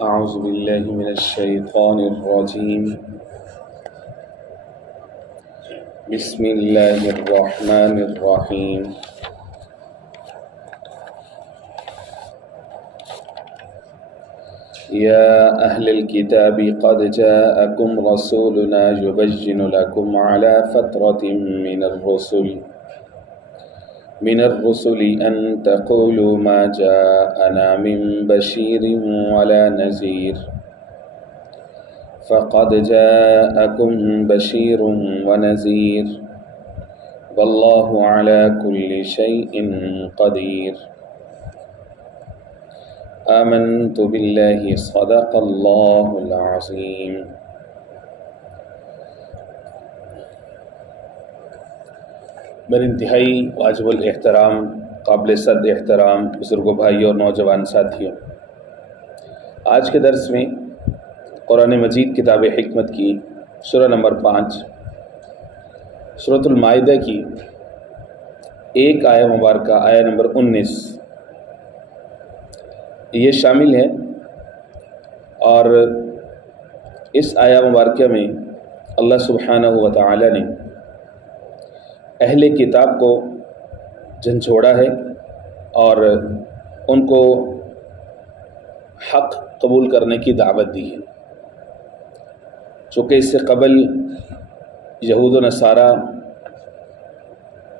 أعوذ بالله من الشيطان الرجيم. بسم الله الرحمن الرحيم. يا أهل الكتاب قد جاءكم رسولنا يبين لكم على فترة من الرسل أن تقولوا ما جاءنا من بشير ولا نذير فقد جاءكم بشير ونذير والله على كل شيء قدير. آمنت بالله صدق الله العظيم. بر انتہائی واجب الاحترام، قابل صد احترام بزرگوں، بھائی اور نوجوان ساتھیوں، آج کے درس میں قرآن مجید کتاب حکمت کی سورہ نمبر 5 سورۃ المائدہ کی ایک آیہ مبارکہ، آیہ نمبر 19 یہ شامل ہے، اور اس آیہ مبارکہ میں اللہ سبحانہ و تعالی نے اہل کتاب کو جھنجھوڑا ہے اور ان کو حق قبول کرنے کی دعوت دی ہے. چونکہ اس سے قبل یہود و نصارہ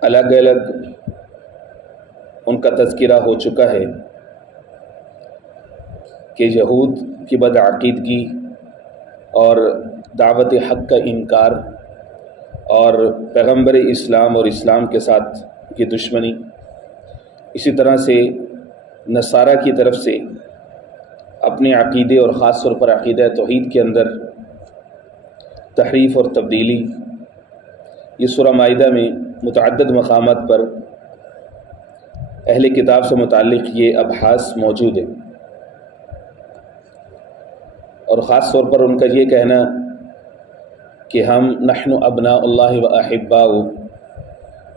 الگ الگ ان کا تذکرہ ہو چکا ہے کہ یہود کی بدعقیدگی اور دعوت حق کا انکار اور پیغمبر اسلام اور اسلام کے ساتھ کی دشمنی، اسی طرح سے نصارہ کی طرف سے اپنے عقیدے اور خاص طور پر عقیدہ توحید کے اندر تحریف اور تبدیلی، یہ سورہ مائدہ میں متعدد مقامات پر اہل کتاب سے متعلق یہ ابحاث موجود ہیں، اور خاص طور پر ان کا یہ کہنا کہ ہم نحن ابناء اللہ و احباؤ،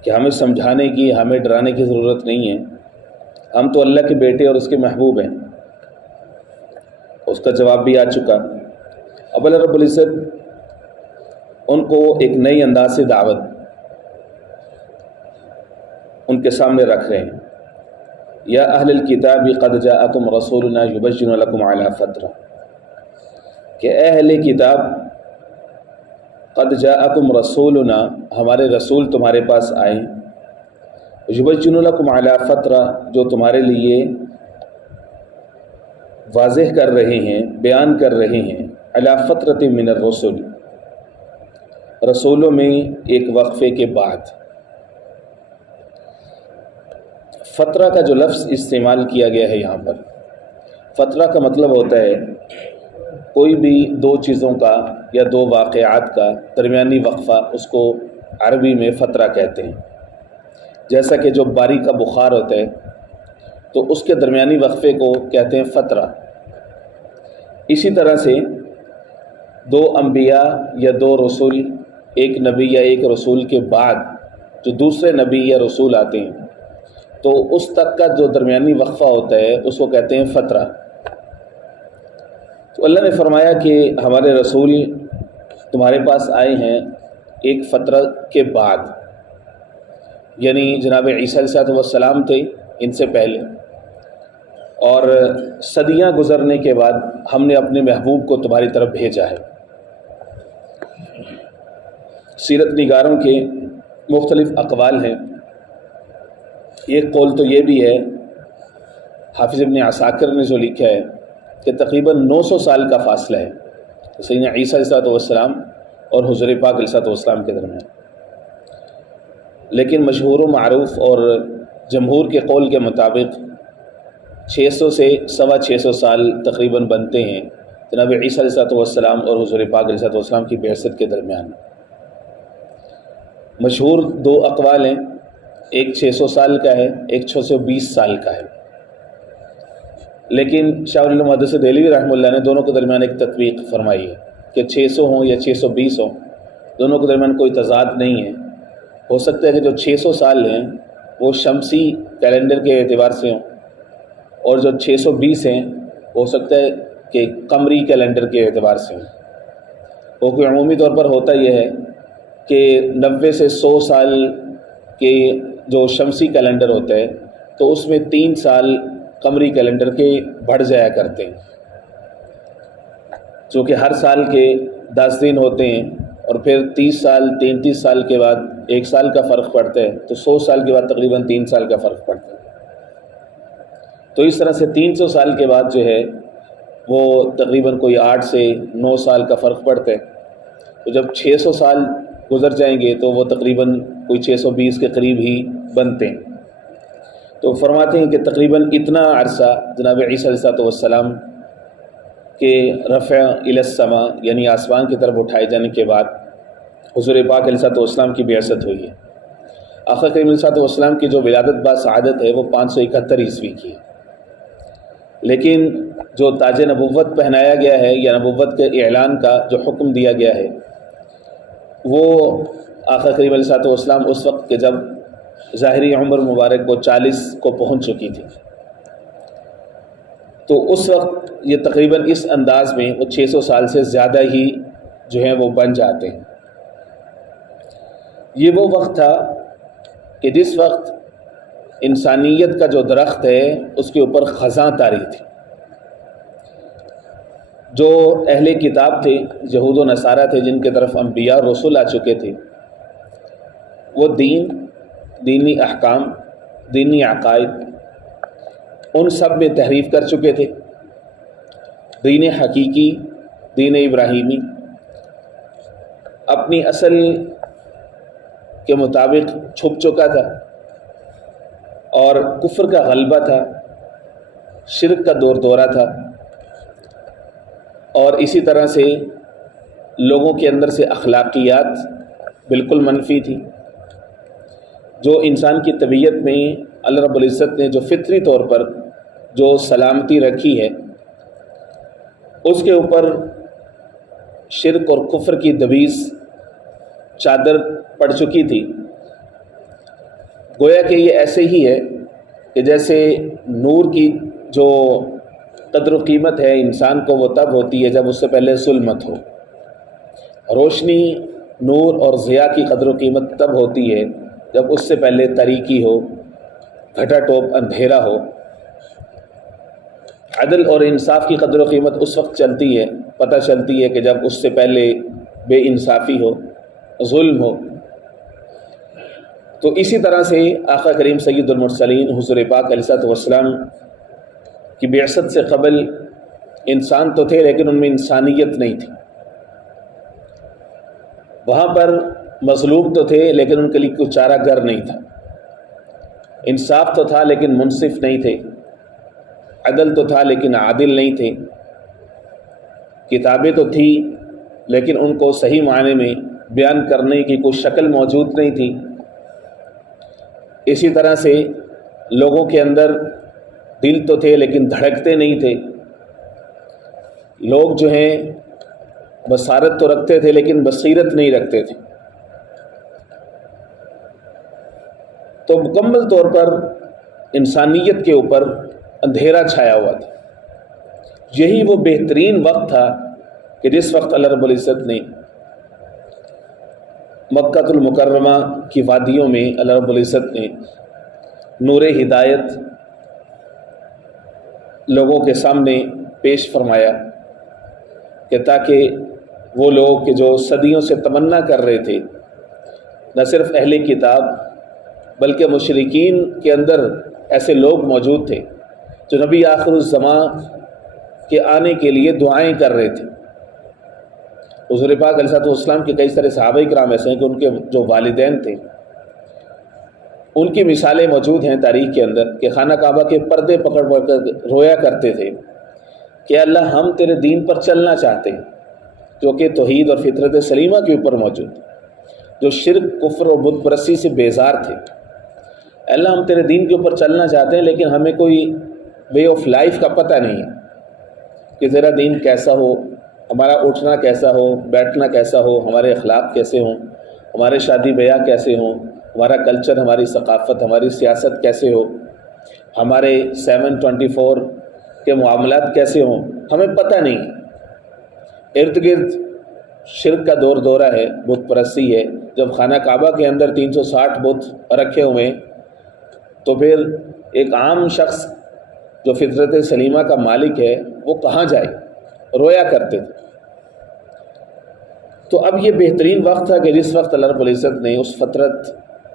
کہ ہمیں سمجھانے کی، ہمیں ڈرانے کی ضرورت نہیں ہے، ہم تو اللہ کے بیٹے اور اس کے محبوب ہیں. اس کا جواب بھی آ چکا. اب اللہ رب العزت ان کو ایک نئی انداز سے دعوت ان کے سامنے رکھ رہے ہیں. یا اہل الکتاب قد جاءکم رسولنا یبین لکم علی فترہ، کہ اہل کتاب قد جاءکم رسولنا، ہمارے رسول تمہارے پاس آئے، یبین لکم علی فترہ، جو تمہارے لیے واضح کر رہے ہیں، بیان کر رہے ہیں، علی فترۃ من الرسل، رسولوں میں ایک وقفے کے بعد. فترہ کا جو لفظ استعمال کیا گیا ہے یہاں پر، فترہ کا مطلب ہوتا ہے کوئی بھی دو چیزوں کا یا دو واقعات کا درمیانی وقفہ، اس کو عربی میں فترہ کہتے ہیں. جیسا کہ جو باری کا بخار ہوتا ہے تو اس کے درمیانی وقفے کو کہتے ہیں فترہ. اسی طرح سے دو انبیاء یا دو رسول، ایک نبی یا ایک رسول کے بعد جو دوسرے نبی یا رسول آتے ہیں تو اس تک کا جو درمیانی وقفہ ہوتا ہے اس کو کہتے ہیں فترہ. تو اللہ نے فرمایا کہ ہمارے رسول تمہارے پاس آئے ہیں ایک فترہ کے بعد، یعنی جناب عیسیٰ علیہ السلام تھے ان سے پہلے، اور صدیاں گزرنے کے بعد ہم نے اپنے محبوب کو تمہاری طرف بھیجا ہے. سیرت نگاروں کے مختلف اقوال ہیں. ایک قول تو یہ بھی ہے، حافظ ابن عساکر نے جو لکھا ہے کہ تقریباً 900 سال کا فاصلہ ہے سیدنا عیسیٰ علیہ السلام اور حضور پاک علیہ السلام کے درمیان. لیکن مشہور و معروف اور جمہور کے قول کے مطابق 600 سے 650 سال تقریباً بنتے ہیں جناب عیسیٰ علیہ السلام اور حضور پاک علیہ السلام کی بعثت کے درمیان. مشہور دو اقوال ہیں، ایک 600 سال کا ہے، ایک 620 سال کا ہے. لیکن شاہ ولی اللہ محدث دہلوی رحمہ اللہ نے دونوں کے درمیان ایک تطبیق فرمائی ہے کہ 600 ہوں یا 620 ہوں، دونوں کے درمیان کوئی تضاد نہیں ہے. ہو سکتا ہے کہ جو 600 سال ہیں وہ شمسی کیلنڈر کے اعتبار سے ہوں، اور جو 620 ہیں ہو سکتا ہے کہ قمری کیلنڈر کے اعتبار سے ہوں، وہ کوئی عمومی طور پر ہوتا یہ ہے کہ 90 سے 100 سال کے جو شمسی کیلنڈر ہوتا ہے تو اس میں 3 سال قمری کیلنڈر کے بڑھ جایا کرتے ہیں، چونکہ ہر سال کے 10 دن ہوتے ہیں اور پھر 30 سال 33 سال کے بعد 1 سال کا فرق پڑتا ہے، تو 100 سال کے بعد تقریباً 3 سال کا فرق پڑتا ہے۔ تو اس طرح سے 300 سال کے بعد جو ہے وہ تقریباً کوئی 8 سے 9 سال کا فرق پڑتا ہے، تو جب 600 سال گزر جائیں گے تو وہ تقریباً کوئی 620 کے قریب ہی بنتے ہیں۔ تو فرماتے ہیں کہ تقریباً اتنا عرصہ جناب عیسیٰ علیہ السلام کے رفع الی السماء یعنی آسمان کی طرف اٹھائے جانے کے بعد حضور پاک علیہ السلام کی بعثت ہوئی ہے۔ آقا کریم علیہ السلام کی جو ولادت با سعادت ہے وہ 571 عیسوی کی ہے، لیکن جو تاج نبوت پہنایا گیا ہے یا نبوت کے اعلان کا جو حکم دیا گیا ہے وہ آقا کریم علیہ السلام اس وقت کہ جب ظاہری عمر مبارک وہ 40 کو پہنچ چکی تھی، تو اس وقت یہ تقریباً اس انداز میں وہ 600 سال سے زیادہ ہی جو ہیں وہ بن جاتے ہیں۔ یہ وہ وقت تھا کہ جس وقت انسانیت کا جو درخت ہے اس کے اوپر خزاں طاری تھی۔ جو اہل کتاب تھے، یہود و نصارہ تھے، جن کے طرف انبیاء اور رسول آ چکے تھے، وہ دینی احکام، دینی عقائد ان سب میں تحریف کر چکے تھے۔ دین حقیقی، دین ابراہیمی اپنی اصل کے مطابق چھپ چکا تھا، اور کفر کا غلبہ تھا، شرک کا دور دورہ تھا، اور اسی طرح سے لوگوں کے اندر سے اخلاقیات بالکل منفی تھی۔ جو انسان کی طبیعت میں اللہ رب العزت نے جو فطری طور پر جو سلامتی رکھی ہے اس کے اوپر شرک اور کفر کی دبیز چادر پڑ چکی تھی۔ گویا کہ یہ ایسے ہی ہے کہ جیسے نور کی جو قدر و قیمت ہے انسان کو وہ تب ہوتی ہے جب اس سے پہلے ظلمت ہو، روشنی، نور اور ضیاء کی قدر و قیمت تب ہوتی ہے جب اس سے پہلے تاریکی ہو، گھٹا ٹوپ اندھیرا ہو۔ عدل اور انصاف کی قدر و قیمت اس وقت چلتی ہے، پتہ چلتی ہے کہ جب اس سے پہلے بے انصافی ہو، ظلم ہو۔ تو اسی طرح سے آقا کریم سید المرسلین حضور پاک علیہ السلام کی بعثت سے قبل انسان تو تھے لیکن ان میں انسانیت نہیں تھی۔ وہاں پر مظلوم تو تھے لیکن ان کے لیے کوئی چارہ گر نہیں تھا، انصاف تو تھا لیکن منصف نہیں تھے، عدل تو تھا لیکن عادل نہیں تھے، کتابیں تو تھی لیکن ان کو صحیح معنی میں بیان کرنے کی کوئی شکل موجود نہیں تھی۔ اسی طرح سے لوگوں کے اندر دل تو تھے لیکن دھڑکتے نہیں تھے، لوگ جو ہیں بصارت تو رکھتے تھے لیکن بصیرت نہیں رکھتے تھے۔ تو مکمل طور پر انسانیت کے اوپر اندھیرا چھایا ہوا تھا۔ یہی وہ بہترین وقت تھا کہ جس وقت اللہ رب العزت نے مکہ المکرمہ کی وادیوں میں اللہ رب العزت نے نور ہدایت لوگوں کے سامنے پیش فرمایا کہ تاکہ وہ لوگ کہ جو صدیوں سے تمنا کر رہے تھے، نہ صرف اہل کتاب بلکہ مشرکین کے اندر ایسے لوگ موجود تھے جو نبی آخر الزمان کے آنے کے لیے دعائیں کر رہے تھے۔ حضور پاک علیہ السلام کے کئی سارے صحابہ کرام ایسے ہیں کہ ان کے جو والدین تھے ان کی مثالیں موجود ہیں تاریخ کے اندر کہ خانہ کعبہ کے پردے پکڑ کر رویا کرتے تھے کہ اللہ ہم تیرے دین پر چلنا چاہتے ہیں، جو کہ توحید اور فطرت سلیمہ کے اوپر موجود، جو شرک، کفر اور بت پرستی سے بیزار تھے۔ اللہ ہم تیرے دین کے اوپر چلنا چاہتے ہیں لیکن ہمیں کوئی وے آف لائف کا پتہ نہیں ہے کہ تیرا دین کیسا ہو، ہمارا اٹھنا کیسا ہو، بیٹھنا کیسا ہو، ہمارے اخلاق کیسے ہوں، ہمارے شادی بیاہ کیسے ہوں، ہمارا کلچر، ہماری ثقافت، ہماری سیاست کیسے ہو، ہمارے 724 کہ معاملات کیسے ہوں ہمیں پتہ نہیں. ارد گرد شرک کا دورہ ہے، بت پرستی ہے. جب خانہ کعبہ کے اندر 360 بت رکھے ہوئے ہیں تو پھر ایک عام شخص جو فطرت سلیمہ کا مالک ہے وہ کہاں جائے؟ رویا کرتے تھے. تو اب یہ بہترین وقت تھا کہ جس وقت اللہ رب العزت نے اس فترت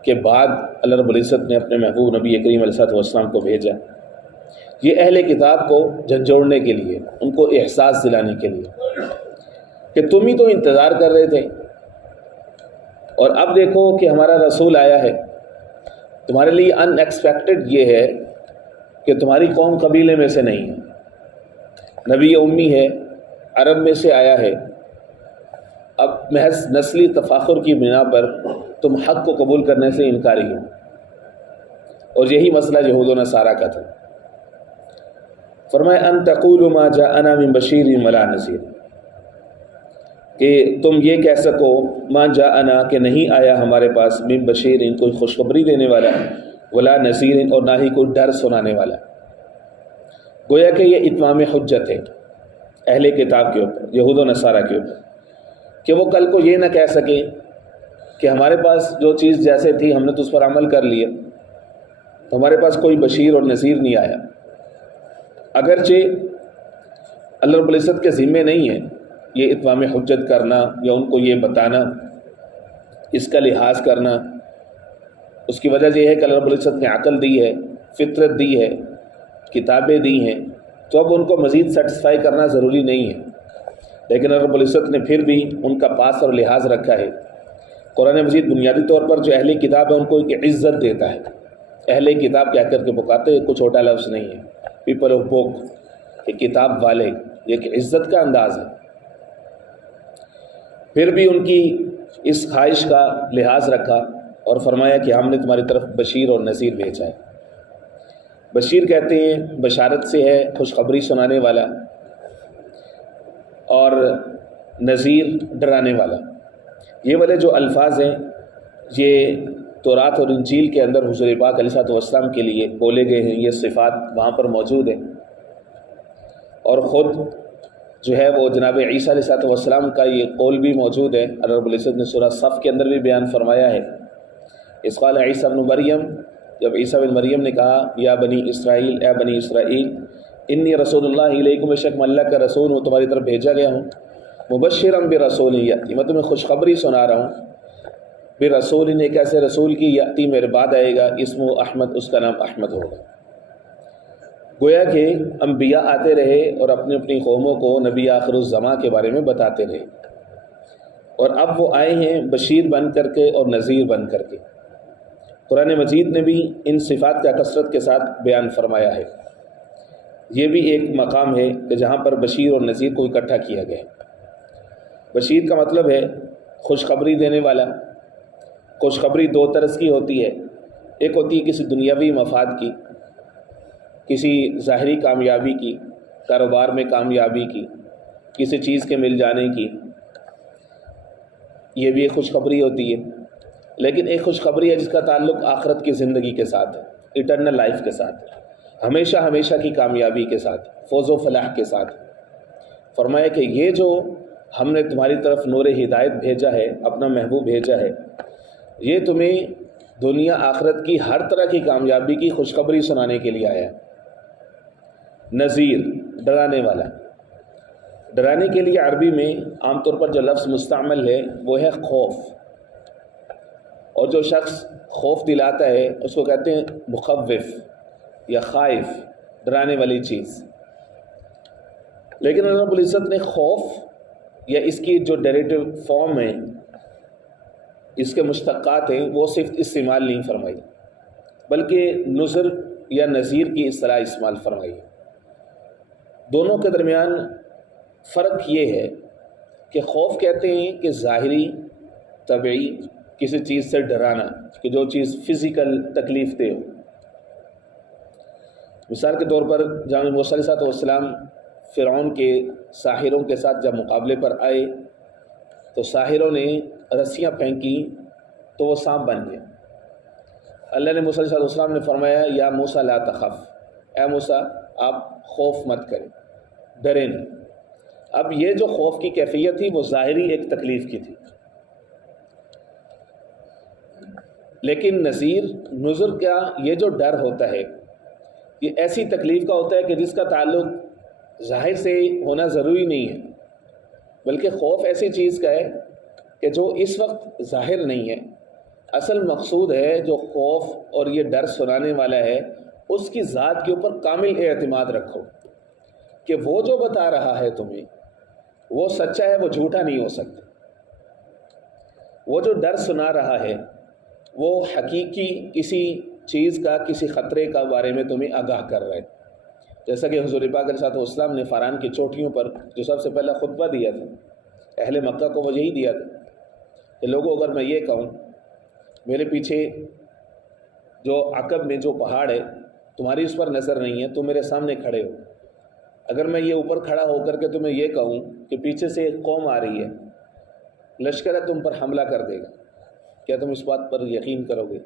کے بعد اللہ رب العزت نے اپنے محبوب نبی کریم علیہ الصلوۃ والسلام کو بھیجا، یہ اہل کتاب کو جھنجھوڑنے کے لیے، ان کو احساس دلانے کے لیے کہ تم ہی تو انتظار کر رہے تھے اور اب دیکھو کہ ہمارا رسول آیا ہے. تمہارے لیے ان ایکسپیکٹڈ یہ ہے کہ تمہاری قوم قبیلے میں سے نہیں ہے، نبی امی ہے، عرب میں سے آیا ہے. اب محض نسلی تفاخر کی بنا پر تم حق کو قبول کرنے سے انکاری ہو. اور یہی مسئلہ یہود و نصارہ کا تھا. فرمایا ان تقولوا ما جاءنا من بشیر ولا نذیر، کہ تم یہ کہہ سکو ما جاءنا کہ نہیں آیا ہمارے پاس من بشیر کوئی خوشخبری دینے والا، ولا نذیر اور نہ ہی کوئی ڈر سنانے والا. گویا کہ یہ اتمام حجت ہے اہل کتاب کے اوپر، یہود و نصارہ کے اوپر، کہ وہ کل کو یہ نہ کہہ سکیں کہ ہمارے پاس جو چیز جیسے تھی ہم نے تو اس پر عمل کر لیا، تو ہمارے پاس کوئی بشیر اور نذیر نہیں آیا. اگرچہ اللہ رب العزت کے ذمے نہیں ہے یہ اتمام حجت کرنا یا ان کو یہ بتانا، اس کا لحاظ کرنا. اس کی وجہ یہ ہے کہ اللہ رب العزت نے عقل دی ہے، فطرت دی ہے، کتابیں دی ہیں، تو اب ان کو مزید سیٹسفائی کرنا ضروری نہیں ہے. لیکن اللہ رب العزت نے پھر بھی ان کا پاس اور لحاظ رکھا ہے. قرآن مجید بنیادی طور پر جو اہل کتاب ہے ان کو ایک عزت دیتا ہے. اہل کتاب کہہ کر کے پکارتے ہیں، کوئی چھوٹا لفظ نہیں ہے. پیپل آف بک، کہ کتاب والے، یہ ایک عزت کا انداز ہے. پھر بھی ان کی اس خواہش کا لحاظ رکھا اور فرمایا کہ ہم نے تمہاری طرف بشیر اور نذیر بھیجا ہے. بشیر کہتے ہیں بشارت سے ہے، خوشخبری سنانے والا، اور نذیر ڈرانے والا. یہ والے جو الفاظ ہیں یہ تورات اور انجیل کے اندر حضور پاک علیہ الصلوۃ والسلام کے لیے بولے گئے ہیں. یہ صفات وہاں پر موجود ہیں، اور خود جو ہے وہ جناب عیسیٰ علیہ الصلوۃ والسلام کا یہ قول بھی موجود ہے. اللہ رب العزت نے سورہ صف کے اندر بھی بیان فرمایا ہے. اس قال عیسیٰ ابن مریم، جب عیسیٰ بن مریم نے کہا یا بنی اسرائیل، اے بنی اسرائیل، انی رسول اللہ علیکم، بے شک میں اللہ کا رسول ہوں، تمہاری طرف بھیجا گیا ہوں. مبشرا برسول یاتی، میں تمہیں خوشخبری سنا رہا ہوں. برسول، ایک ایسے رسول کی، یاتی میرے بعد آئے گا، اسمہ احمد، اس کا نام احمد ہوگا. گویا کہ انبیاء آتے رہے اور اپنی اپنی قوموں کو نبی آخر الزماں کے بارے میں بتاتے رہے، اور اب وہ آئے ہیں بشیر بن کر کے اور نذیر بن کر کے. قرآن مجید نے بھی ان صفات کا کثرت کے ساتھ بیان فرمایا ہے. یہ بھی ایک مقام ہے کہ جہاں پر بشیر اور نذیر کو اکٹھا کیا گیا. بشیر کا مطلب ہے خوشخبری دینے والا. خوشخبری دو طرز کی ہوتی ہے، ایک ہوتی ہے کسی دنیاوی مفاد کی، کسی ظاہری کامیابی کی، کاروبار میں کامیابی کی، کسی چیز کے مل جانے کی، یہ بھی ایک خوشخبری ہوتی ہے. لیکن ایک خوشخبری ہے جس کا تعلق آخرت کی زندگی کے ساتھ ہے، ایٹرنل لائف کے ساتھ، ہمیشہ ہمیشہ کی کامیابی کے ساتھ، فوز و فلاح کے ساتھ. فرمایا کہ یہ جو ہم نے تمہاری طرف نور ہدایت بھیجا ہے، اپنا محبوب بھیجا ہے، یہ تمہیں دنیا آخرت کی ہر طرح کی کامیابی کی خوشخبری سنانے کے لیے آیا. نذیر، ڈرانے والا. ڈرانے کے لیے عربی میں عام طور پر جو لفظ مستعمل ہے وہ ہے خوف، اور جو شخص خوف دلاتا ہے اس کو کہتے ہیں مخوف یا خائف، ڈرانے والی چیز. لیکن اللہ رب العزت نے خوف یا اس کی جو ڈیریٹیو فارم ہے، اس کے مشتقات ہیں، وہ صرف استعمال نہیں فرمائی، بلکہ نذر یا نذیر کی اصطلاح استعمال فرمائی. دونوں کے درمیان فرق یہ ہے کہ خوف کہتے ہیں کہ ظاہری طبعی کسی چیز سے ڈرانا، کہ جو چیز فزیکل تکلیف دہ ہو. مثال کے طور پر جناب موسیٰ علیہ السلام فرعون کے ساحروں کے ساتھ جب مقابلے پر آئے تو ساحروں نے رسیاں پھینکی تو وہ سانپ بن گیا. اللہ نے موسیٰ علیہ السلام نے فرمایا یا موسیٰ لا تخف، اے موسیٰ آپ خوف مت کریں، ڈریں نہیں۔ اب یہ جو خوف کی کیفیت تھی وہ ظاہری ایک تکلیف کی تھی، لیکن نذر کا یہ جو ڈر ہوتا ہے یہ ایسی تکلیف کا ہوتا ہے کہ جس کا تعلق ظاہر سے ہونا ضروری نہیں ہے، بلکہ خوف ایسی چیز کا ہے کہ جو اس وقت ظاہر نہیں ہے۔ اصل مقصود ہے جو خوف اور یہ ڈر سنانے والا ہے اس کی ذات کے اوپر کامل اعتماد رکھو کہ وہ جو بتا رہا ہے تمہیں وہ سچا ہے، وہ جھوٹا نہیں ہو سکتا۔ وہ جو ڈر سنا رہا ہے وہ حقیقی کسی چیز کا، کسی خطرے کا بارے میں تمہیں آگاہ کر رہا ہے۔ جیسا کہ حضور پاک علیہ السلام نے فاران کی چوٹیوں پر جو سب سے پہلا خطبہ دیا تھا اہل مکہ کو، وہ یہی دیا تھا کہ لوگوں اگر میں یہ کہوں میرے پیچھے جو عقب میں جو پہاڑ ہے تمہاری اس پر نظر نہیں ہے، تم میرے سامنے کھڑے ہو، اگر میں یہ اوپر کھڑا ہو کر کے تمہیں یہ کہوں کہ پیچھے سے ایک قوم آ رہی ہے، لشکر ہے تم پر حملہ کر دے گا، کیا تم اس بات پر یقین کرو گے؟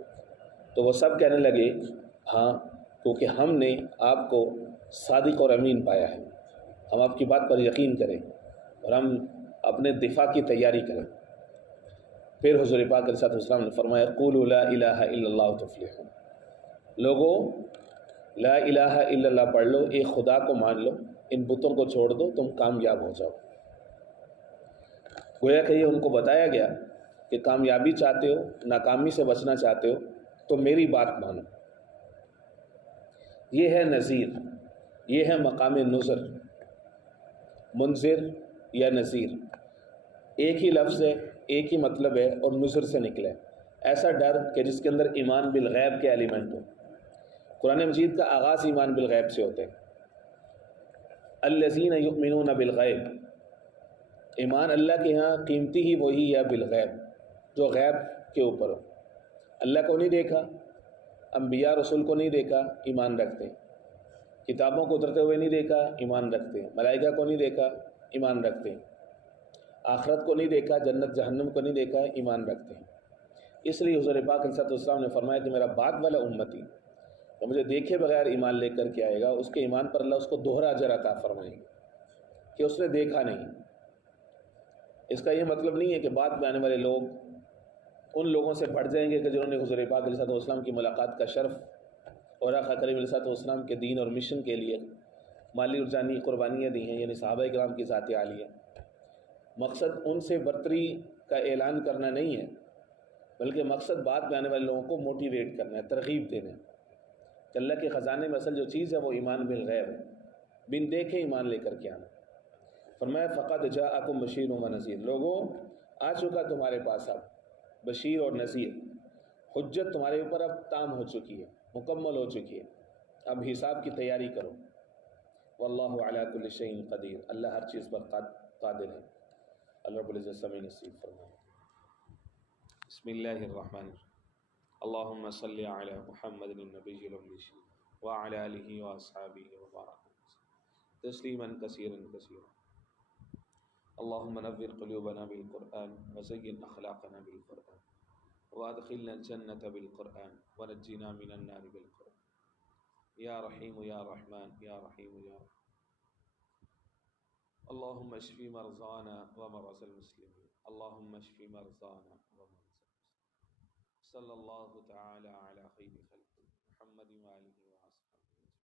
تو وہ سب کہنے لگے ہاں، کیونکہ ہم نے آپ کو صادق اور امین پایا ہے، ہم آپ کی بات پر یقین کریں اور ہم اپنے دفاع کی تیاری کریں۔ پھر حضور پاک علیہ السلام نے فرمایا قولوا لا الہ الا اللہ تفلحون، لوگوں لا الہ الا اللہ پڑھ لو، ایک خدا کو مان لو، ان بتوں کو چھوڑ دو، تم کامیاب ہو جاؤ۔ گویا کہ یہ ان کو بتایا گیا کہ کامیابی چاہتے ہو، ناکامی سے بچنا چاہتے ہو تو میری بات مانو۔ یہ ہے نذیر، یہ ہے مقام نذر، منذر یا نذیر ایک ہی لفظ ہے، ایک ہی مطلب ہے اور نذر سے نکلا ہے۔ ایسا ڈر کہ جس کے اندر ایمان بالغیب کے ایلیمنٹ ہو۔ قرآن مجید کا آغاز ایمان بالغیب سے ہوتا ہے، الذین یؤمنون بالغیب، ایمان اللہ کے ہاں قیمتی ہی وہی ہے بالغیب جو غیب کے اوپر ہو۔ اللہ کو نہیں دیکھا، انبیاء رسول کو نہیں دیکھا، ایمان رکھتے ہیں۔ کتابوں کو اترتے ہوئے نہیں دیکھا، ایمان رکھتے ہیں۔ ملائکہ کو نہیں دیکھا، ایمان رکھتے ہیں۔ آخرت کو نہیں دیکھا، جنت جہنم کو نہیں دیکھا، ایمان رکھتے ہیں۔ اس لیے حضور پاک صلی اللہ علیہ وسلم نے فرمایا کہ میرا بعد والا امتی جو مجھے دیکھے بغیر ایمان لے کر کے آئے گا، اس کے ایمان پر اللہ اس کو دوہرا اجر عطا فرمائیں گے کہ اس نے دیکھا نہیں۔ اس کا یہ مطلب نہیں ہے کہ بعد میں آنے والے لوگ ان لوگوں سے بڑھ جائیں گے کہ جنہوں نے حضور پاک علیہ السلام کی ملاقات کا شرف اور آقا کریم علیہ السلام کے دین اور مشن کے لیے مالی اور جانی قربانیاں دی ہیں، یعنی صحابہ کرام کی ذات عالیہ۔ مقصد ان سے برتری کا اعلان کرنا نہیں ہے، بلکہ مقصد بعد میں آنے والے لوگوں کو موٹیویٹ کرنا ہے، ترغیب دینا ہے کہ اللہ کے خزانے میں اصل جو چیز ہے وہ ایمان بالغیب ہے، بن دیکھے ایمان لے کر کے آنا۔ فرمایا فقد جاءکم بشیر و نذیر، لوگوں آ چکا تمہارے پاس اب بشیر اور نذیر، حجت تمہارے اوپر اب تام ہو چکی ہے، مکمل ہو چکی ہے، اب حساب کی تیاری کرو۔ واللہ علی کل شیء قدیر، اللہ ہر چیز پر قادر ہے۔ اللہ رب العزت سمع نصیب فرمائے۔ بسم اللہ الرحمن الرحیم، اللہم صلی علی محمد النبی الأمی وعلی آلہ واصحابہ وبارک تسلیما کثیرا کثیرا۔ اللہم نور قلوبنا بالقرآن وزین اخلاقنا بالقرآن وادخلنا الجنة بالقرآن ونجنا من النار بالقرآن یا رحیم یا رحمان یا رحیم یا رحیم۔ اللہم اشفی مرضانا ومرضى المسلمین، اللہم اشفی مرضانا ومرضى المسلمین۔ صلی اللہ تعالی علی خیر خلق محمد وآلہ